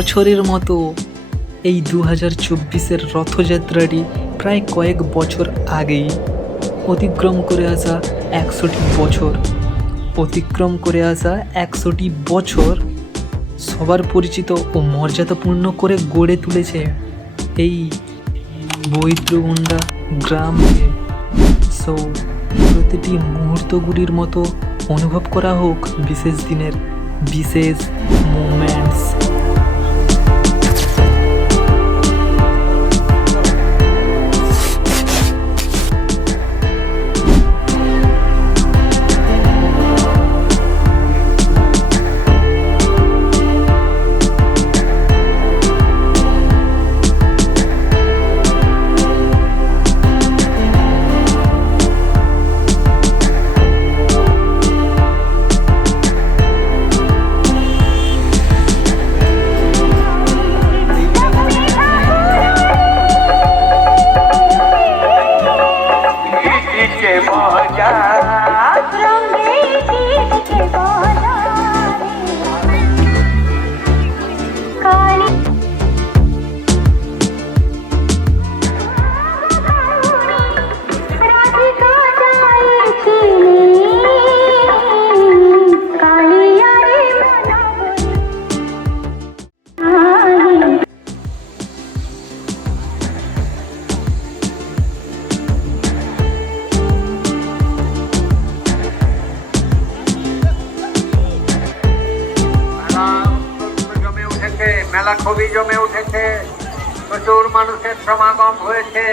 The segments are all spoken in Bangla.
বছরের মতো এই 2024-এর রথযাত্রাটি প্রায় কয়েক বছর আগেই অতিক্রম করে আসা 100টি বছর সবার পরিচিত ও মর্যাদাপূর্ণ করে গড়ে তুলেছে এই বৈদ্যগন্ডা গ্রামকে। সো প্রতিটি মুহূর্তগুলির মতো অনুভব করা হোক বিশেষ দিনের বিশেষ মোমেন্টস। মেলা খুবই জমে উঠেছে, প্রচুর মানুষের সমাগম হয়েছে।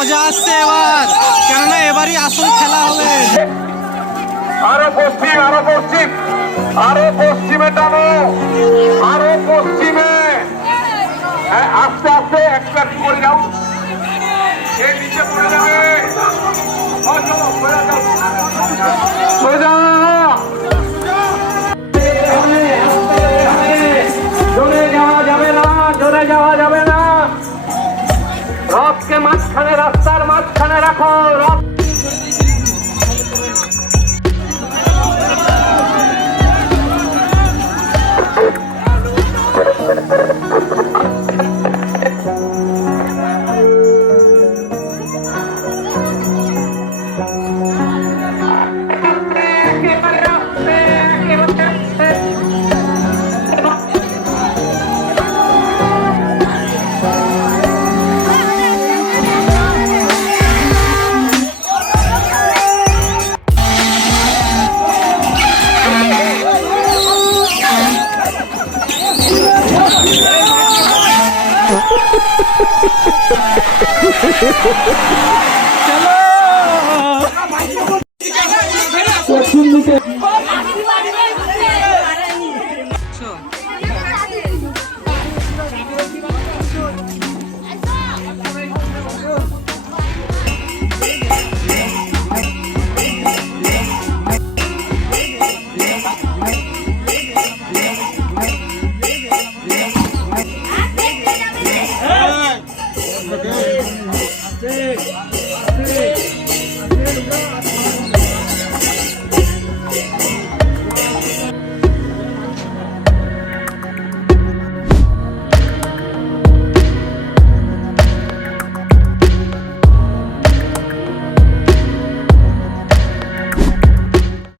মজা আসছে এবার, কেননা এবারই আসল খেলা হবে। আরো পশ্চিম, আরো পশ্চিম, আরো পশ্চিমে টানো, আরো পশ্চিমে। আস্তে আস্তে একটা করে যাও, এর নিচে পড়ে যাবে। জোরে যাওয়া যাবে না, জোরে যাওয়া যাবে না। রথকে মাঝখানে রাখো চলো